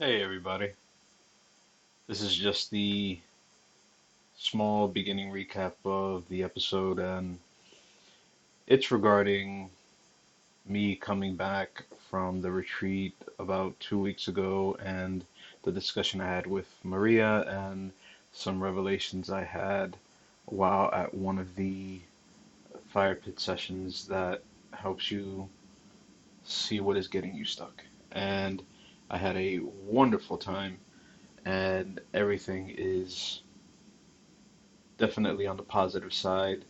Hey everybody, this is just the small beginning recap of the episode, and it's regarding me coming back from the retreat about 2 weeks ago and the discussion I had with Maria and some revelations I had while at one of the fire pit sessions that helps you see what is getting you stuck. And I had a wonderful time, and everything is definitely on the positive side,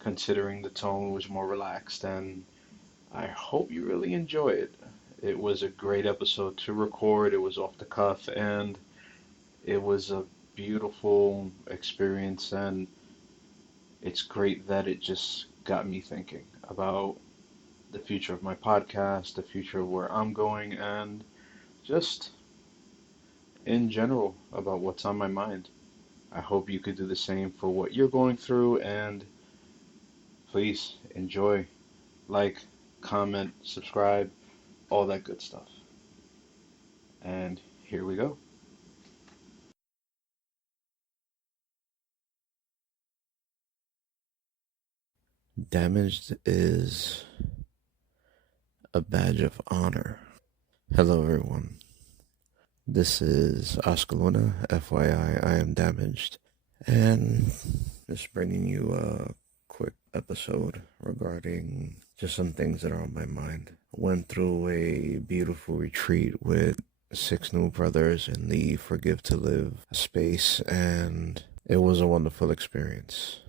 considering the tone was more relaxed, and I hope you really enjoy it. It was a great episode to record, it was off the cuff, and it was a beautiful experience, and it's great that it just got me thinking about the future of my podcast, the future of where I'm going, and just in general about what's on my mind. I hope you could do the same for what you're going through, and please enjoy. Like, comment, subscribe, all that good stuff. And here we go. Damaged is a badge of honor. Hello, everyone. This is Oscar Luna. FYI, I am damaged. And just bringing you a quick episode regarding just some things that are on my mind. Went through a beautiful retreat with 6 new brothers in the Forgive to Live space, and it was a wonderful experience.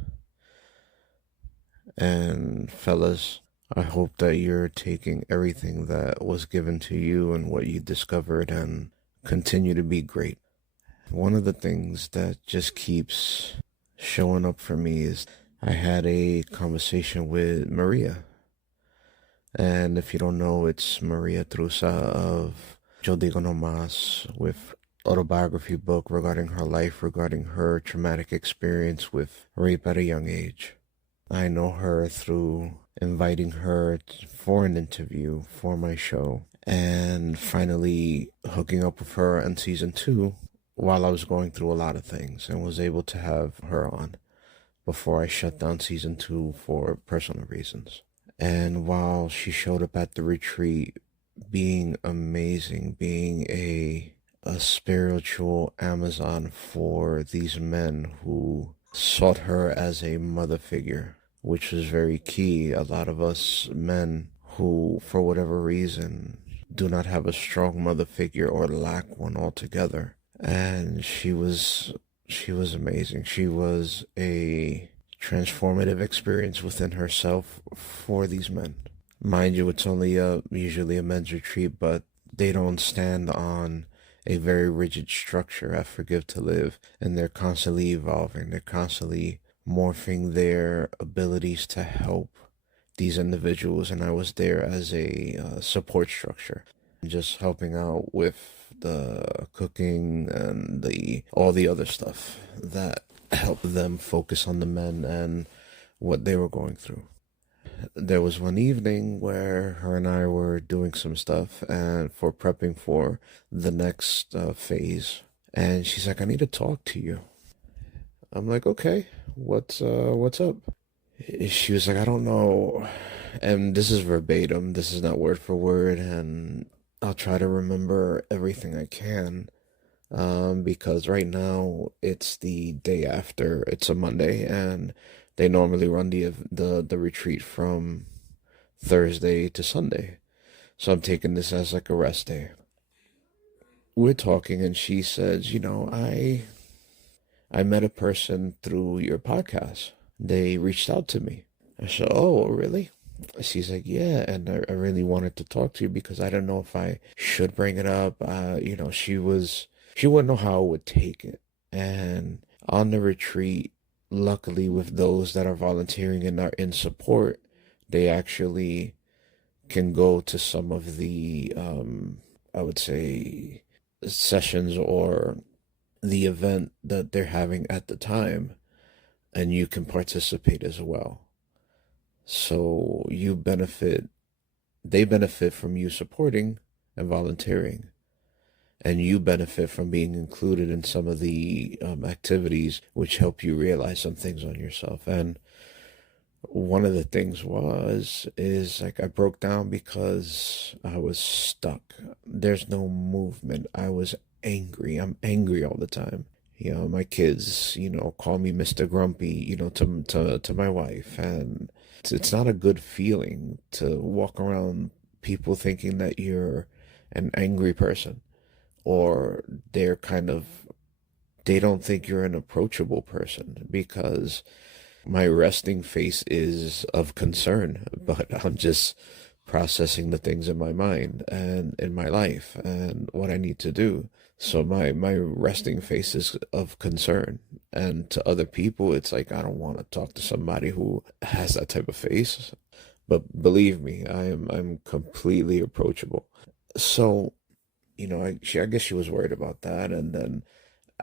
And fellas, I hope that you're taking everything that was given to you and what you discovered and continue to be great. One of the things that just keeps showing up for me is I had a conversation with Maria. And if you don't know, it's Maria Trusa of Yo Digo No Mas, with autobiography book regarding her life, regarding her traumatic experience with rape at a young age. I know her through inviting her for an interview for my show and finally hooking up with her in season 2 while I was going through a lot of things and was able to have her on before I shut down season 2 for personal reasons. And while she showed up at the retreat being amazing, being a spiritual Amazon for these men who sought her as a mother figure, which was very key. A lot of us men who, for whatever reason, do not have a strong mother figure or lack one altogether. And she was amazing. She was a transformative experience within herself for these men. Mind you, it's only usually a men's retreat, but they don't stand on a very rigid structure at Forgive to Live, and they're constantly evolving. They're constantly morphing their abilities to help these individuals, and I was there as a support structure, just helping out with the cooking and the all the other stuff that helped them focus on the men and what they were going through. There was one evening where her and I were doing some stuff and for prepping for the next phase, and she's like, "I need to talk to you." I'm like, "Okay, what's up?" She was like, "I don't know," and this is verbatim. This is not word for word, and I'll try to remember everything I can. Because right now it's the day after. It's a Monday, and they normally run the retreat from Thursday to Sunday. So I'm taking this as like a rest day. We're talking, and she says, I met a person through your podcast. They reached out to me. I said, "Oh, really?" She's like, "Yeah, and I really wanted to talk to you because I don't know if I should bring it up." She wouldn't know how I would take it. And on the retreat, luckily with those that are volunteering and are in support, they actually can go to some of the, I would say, sessions or the event that they're having at the time, and you can participate as well. So they benefit from you supporting and volunteering. and you benefit from being included in some of the activities which help you realize some things on yourself. And one of the things is like I broke down because I was stuck. There's no movement. I was angry. I'm angry all the time. My kids, call me Mr. Grumpy, to my wife, and it's not a good feeling to walk around people thinking that you're an angry person, or they're kind of they don't think you're an approachable person, because my resting face is of concern, but I'm just processing the things in my mind and in my life and what I need to do. So my resting face is of concern. And to other people, it's like, I don't want to talk to somebody who has that type of face. But believe me, I'm completely approachable. So, I guess she was worried about that. And then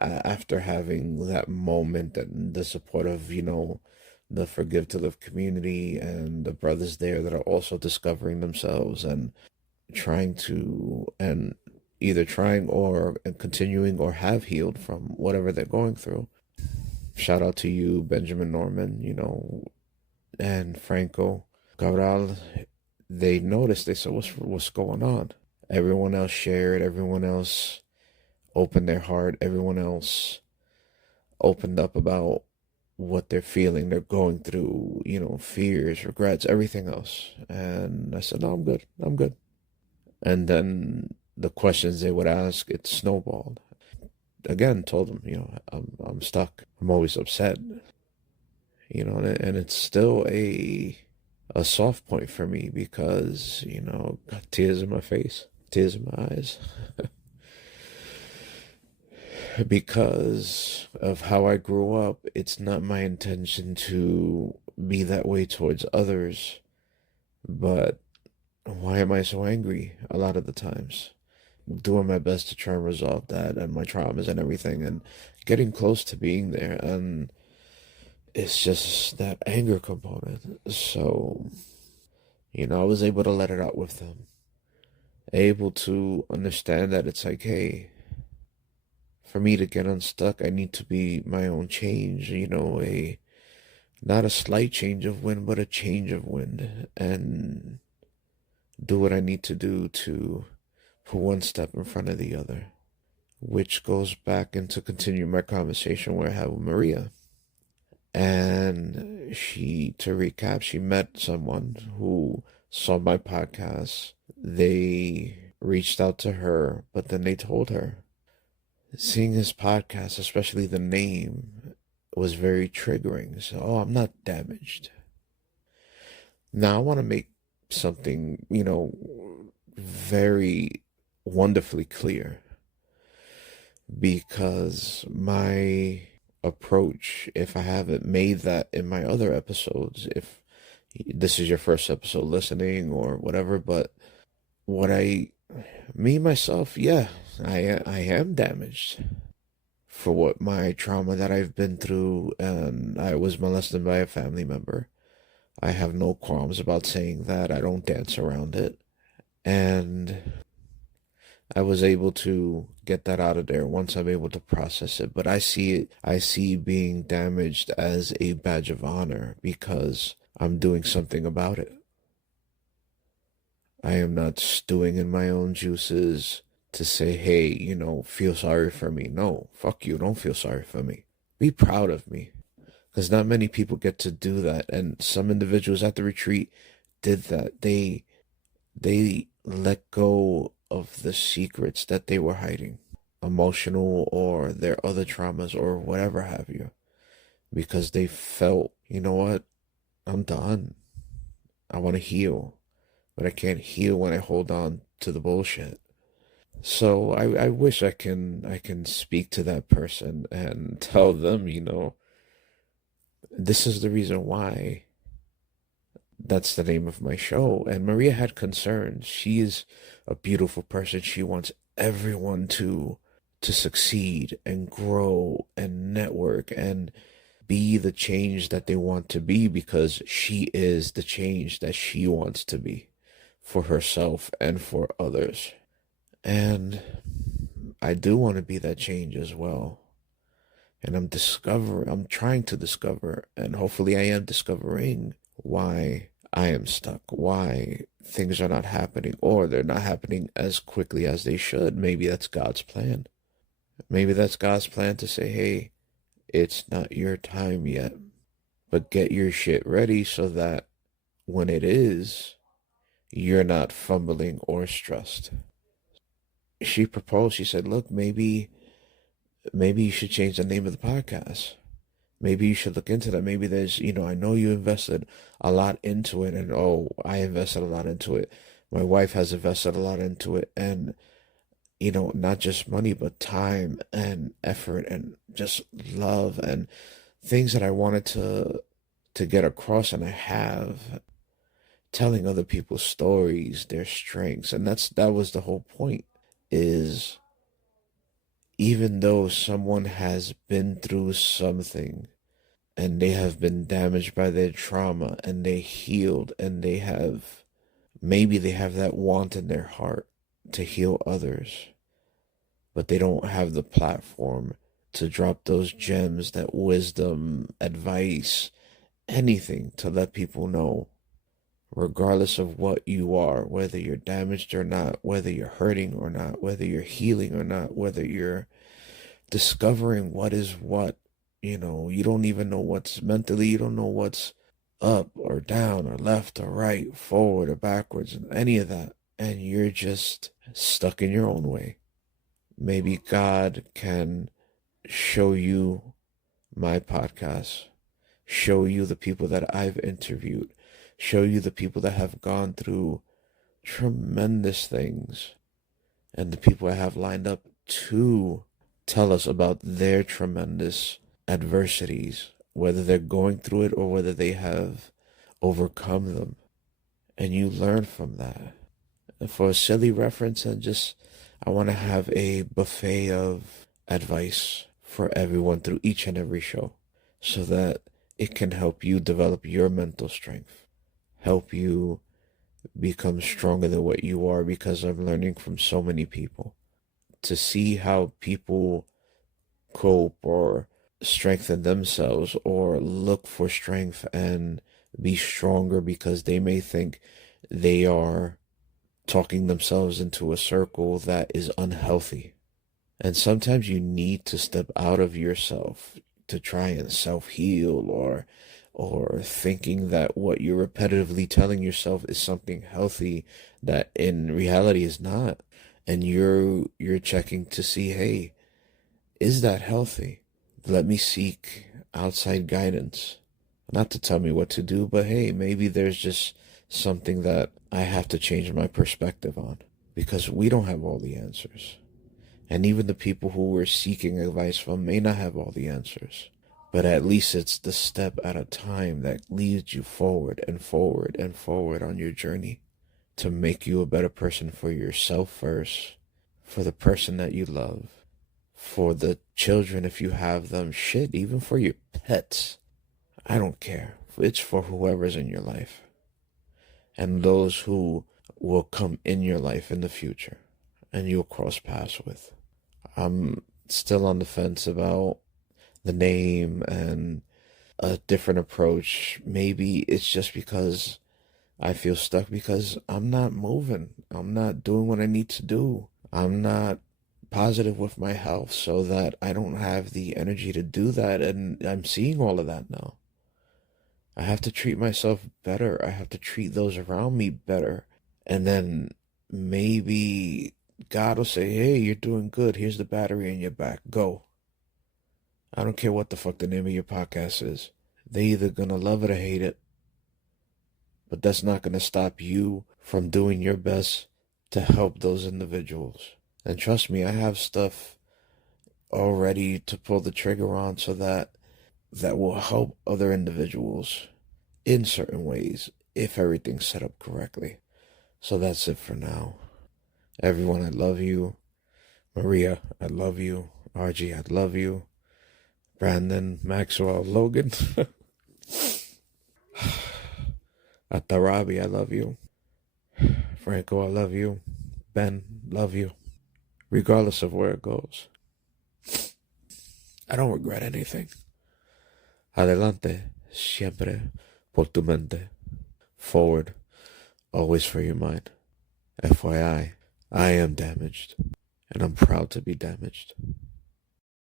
after having that moment and the support of, the Forgive to Live community and the brothers there that are also discovering themselves and and either trying or and continuing or have healed from whatever they're going through. Shout out to you, Benjamin Norman, and Franco Cabral. They noticed, they said, what's going on? Everyone else shared, everyone else opened their heart, everyone else opened up about what they're feeling, they're going through, fears, regrets, everything else. And I said, no, I'm good. I'm good. And then the questions they would ask, it snowballed. Again, told them, I'm stuck. I'm always upset. And it's still a soft point for me because, got tears in my face, tears in my eyes. Because of how I grew up, it's not my intention to be that way towards others. But why am I so angry a lot of the times? Doing my best to try and resolve that and my traumas and everything, and getting close to being there. And it's just that anger component. So, I was able to let it out with them. Able to understand that it's like, hey, for me to get unstuck, I need to be my own change, not a slight change of wind, but a change of wind, and do what I need to do to put one step in front of the other, which goes back into continue my conversation where I had with Maria. And to recap, she met someone who saw my podcast. They reached out to her, but then they told her, seeing his podcast, especially the name, was very triggering. So, I'm not damaged. Now I want to make something, very wonderfully clear, because my approach, if I haven't made that in my other episodes, if this is your first episode listening or whatever, but me myself, yeah, I am damaged for what my trauma that I've been through, and I was molested by a family member. I have no qualms about saying that. I don't dance around it. And I was able to get that out of there once I'm able to process it. But I see being damaged as a badge of honor because I'm doing something about it. I am not stewing in my own juices to say, hey, feel sorry for me. No, fuck you. Don't feel sorry for me. Be proud of me. Because not many people get to do that. And some individuals at the retreat did that. They let go of the secrets that they were hiding, emotional or their other traumas or whatever have you, because they felt, you know what, I'm done. I want to heal, but I can't heal when I hold on to the bullshit. So I wish I can speak to that person and tell them, this is the reason why. That's the name of my show. And Maria had concerns. She is a beautiful person. She wants everyone to succeed and grow and network and be the change that they want to be, because she is the change that she wants to be for herself and for others. And I do want to be that change as well. And I'm trying to discover, and hopefully I am discovering why I am stuck, why things are not happening, or they're not happening as quickly as they should. Maybe that's God's plan. Maybe that's God's plan to say, hey, it's not your time yet, but get your shit ready so that when it is, you're not fumbling or stressed. She proposed, she said, look, maybe you should change the name of the podcast. Maybe you should look into that. Maybe there's, I know you invested a lot into it, and oh, I invested a lot into it. My wife has invested a lot into it, and, not just money, but time and effort and just love and things that I wanted to get across, and I have telling other people's stories, their strengths, and that was the whole point. Is even though someone has been through something and they have been damaged by their trauma and they healed and maybe they have that want in their heart to heal others, but they don't have the platform to drop those gems, that wisdom, advice, anything to let people know, regardless of what you are, whether you're damaged or not, whether you're hurting or not, whether you're healing or not, whether you're discovering what is what. You don't even know what's mentally, you don't know what's up or down or left or right, forward or backwards, and any of that. And you're just stuck in your own way. Maybe God can show you my podcast, show you the people that I've interviewed, show you the people that have gone through tremendous things, and the people I have lined up to tell us about their tremendous adversities, whether they're going through it or whether they have overcome them. And you learn from that. And for a silly reference, I want to have a buffet of advice for everyone through each and every show so that it can help you develop your mental strength, help you become stronger than what you are, because I'm learning from so many people to see how people cope or strengthen themselves or look for strength and be stronger, because they may think they are talking themselves into a circle that is unhealthy. And sometimes you need to step out of yourself to try and self-heal, or thinking that what you're repetitively telling yourself is something healthy that in reality is not. And you're checking to see, hey, is that healthy? Let me seek outside guidance. Not to tell me what to do, but hey, maybe there's just something that I have to change my perspective on, because we don't have all the answers. And even the people who we're seeking advice from may not have all the answers. But at least it's the step at a time that leads you forward and forward and forward on your journey to make you a better person for yourself first, for the person that you love, for the children if you have them, shit, even for your pets. I don't care. It's for whoever's in your life and those who will come in your life in the future and you'll cross paths with. I'm still on the fence about the name and a different approach. Maybe it's just because I feel stuck because I'm not moving. I'm not doing what I need to do. I'm not positive with my health, so that I don't have the energy to do that. And I'm seeing all of that now. I have to treat myself better. I have to treat those around me better. And then maybe God will say, hey, you're doing good. Here's the battery in your back. Go. I don't care what the fuck the name of your podcast is. They either gonna love it or hate it. But that's not gonna stop you from doing your best to help those individuals. And trust me, I have stuff already to pull the trigger on so that will help other individuals in certain ways if everything's set up correctly. So that's it for now. Everyone, I love you. Maria, I love you. RG, I love you. Brandon, Maxwell, Logan. Atarabi, I love you. Franco, I love you. Ben, love you. regardless of where it goes. I don't regret anything. Adelante, siempre, por tu mente. Forward, always for your mind. FYI, I am damaged, and I'm proud to be damaged.